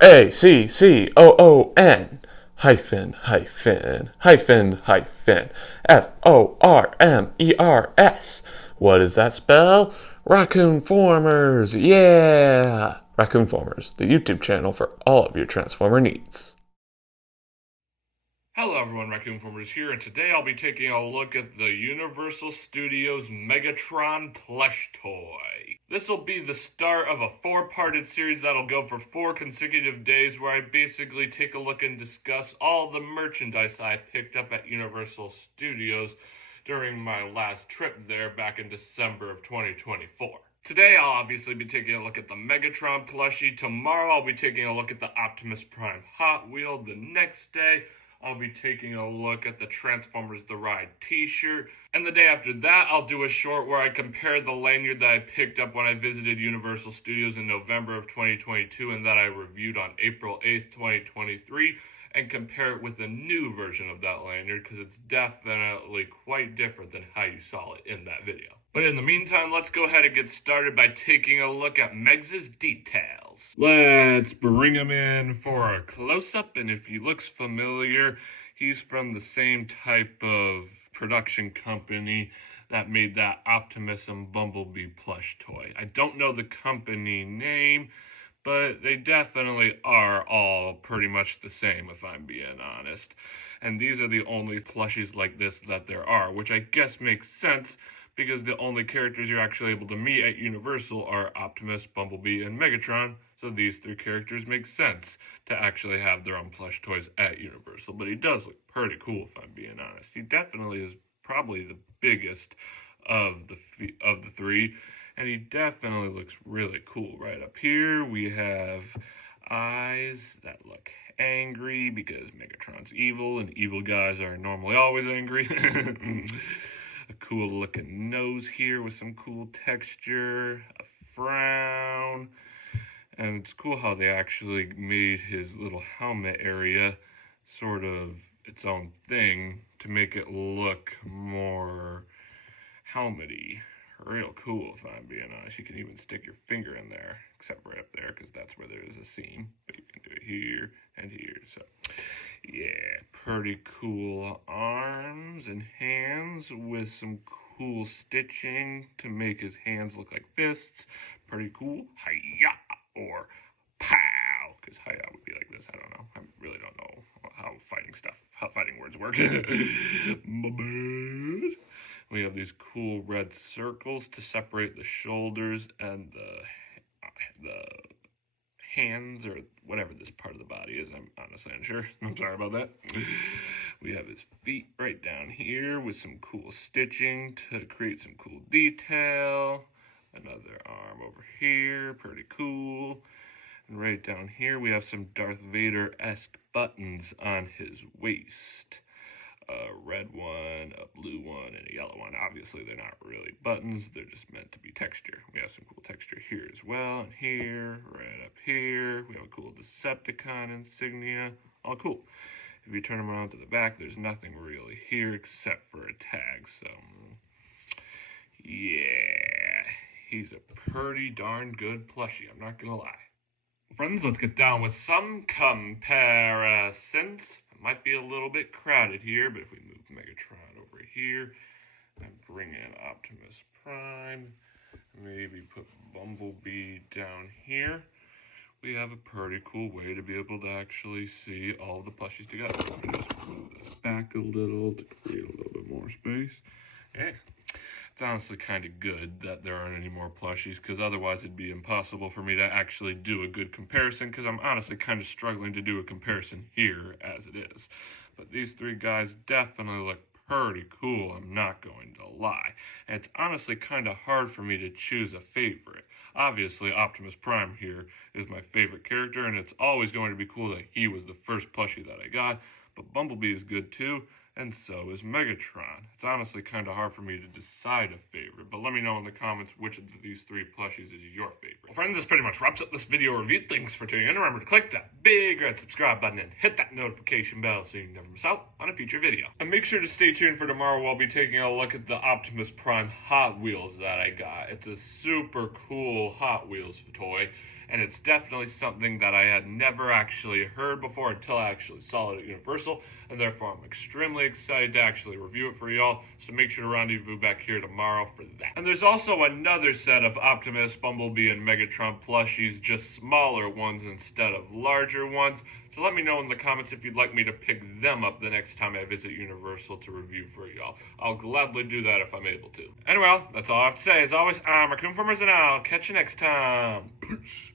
Raccoon hyphen hyphen hyphen hyphen Formers. What does that spell? Raccoon-Formers, yeah! Raccoon-Formers, the YouTube channel for all of your Transformer needs. Hello everyone, Raccoon-Formers here, and today I'll be taking a look at the Universal Studios Megatron plush toy. This will be the start of a four-parted series that'll go for 4 consecutive days where I basically take a look and discuss all the merchandise I picked up at Universal Studios during my last trip there back in December of 2024. Today I'll obviously be taking a look at the Megatron plushie. Tomorrow I'll be taking a look at the Optimus Prime Hot Wheel. The next day I'll be taking a look at the Transformers The Ride t-shirt. And the day after that, I'll do a short where I compare the lanyard that I picked up when I visited Universal Studios in November of 2022 and that I reviewed on April 8th, 2023, and compare it with a new version of that lanyard because it's definitely quite different than how you saw it in that video. But in the meantime, let's go ahead and get started by taking a look at Megs' details. Let's bring him in for a close-up, and if he looks familiar, he's from the same type of production company that made that Optimus and Bumblebee plush toy. I don't know the company name, but they definitely are all pretty much the same, if I'm being honest. And these are the only plushies like this that there are, which I guess makes sense, because the only characters you're actually able to meet at Universal are Optimus, Bumblebee, and Megatron, so these 3 characters make sense to actually have their own plush toys at Universal. But he does look pretty cool, if I'm being honest. He definitely is probably the biggest of the 3, and he definitely looks really cool. Right up here, we have eyes that look angry because Megatron's evil, and evil guys are normally always angry. A cool looking nose here with some cool texture, a frown, and it's cool how they actually made his little helmet area sort of its own thing to make it look more helmety. Real cool, if I'm being honest. You can even stick your finger in there, except right up there, because that's where there is a seam. But you can do it here and here, so yeah, pretty cool arms and hands with some cool stitching to make his hands look like fists. Pretty cool. Hi-ya! Or pow! Because hi-ya would be like this. I don't know. I really don't know how fighting words work. My bad. We have these cool red circles to separate the shoulders and the hands, or whatever this part of the body is. I'm honestly unsure. I'm sorry about that. We have his feet right down here with some cool stitching to create some cool detail. Another arm over here, pretty cool. And right down here we have some Darth Vader-esque buttons on his waist. A red one, a blue one, and a yellow one. Obviously, they're not really buttons. They're just meant to be texture. We have some cool texture here as well, and here, right up here. We have a cool Decepticon insignia. All cool. If you turn them around to the back, there's nothing really here except for a tag. So, yeah, he's a pretty darn good plushie. I'm not going to lie. Friends, let's get down with some comparisons. It might be a little bit crowded here, but if we move Megatron over here and bring in Optimus Prime, maybe put Bumblebee down here, we have a pretty cool way to be able to actually see all the plushies together. Let me just move this back a little to create a little bit more space. Yeah. It's honestly kind of good that there aren't any more plushies, because otherwise it'd be impossible for me to actually do a good comparison, because I'm honestly kind of struggling to do a comparison here as it is. But these 3 guys definitely look pretty cool, I'm not going to lie. And it's honestly kind of hard for me to choose a favorite. Obviously, Optimus Prime here is my favorite character, and it's always going to be cool that he was the first plushie that I got. But Bumblebee is good too, and so is Megatron. It's honestly kind of hard for me to decide a favorite, but let me know in the comments which of these 3 plushies is your favorite. Well, friends, this pretty much wraps up this video review. Thanks for tuning in. Remember to click that big red subscribe button and hit that notification bell so you never miss out on a future video. And make sure to stay tuned for tomorrow. We'll be taking a look at the Optimus Prime Hot Wheels that I got. It's a super cool Hot Wheels toy, and it's definitely something that I had never actually heard before until I actually saw it at Universal, and therefore I'm extremely excited to actually review it for y'all, so make sure to rendezvous back here tomorrow for that. And there's also another set of Optimus, Bumblebee, and Megatron plushies, just smaller ones instead of larger ones, so let me know in the comments if you'd like me to pick them up the next time I visit Universal to review for y'all. I'll gladly do that if I'm able to. Anyway, that's all I have to say. As always, I'm Raccoon-Formers, and I'll catch you next time. Peace.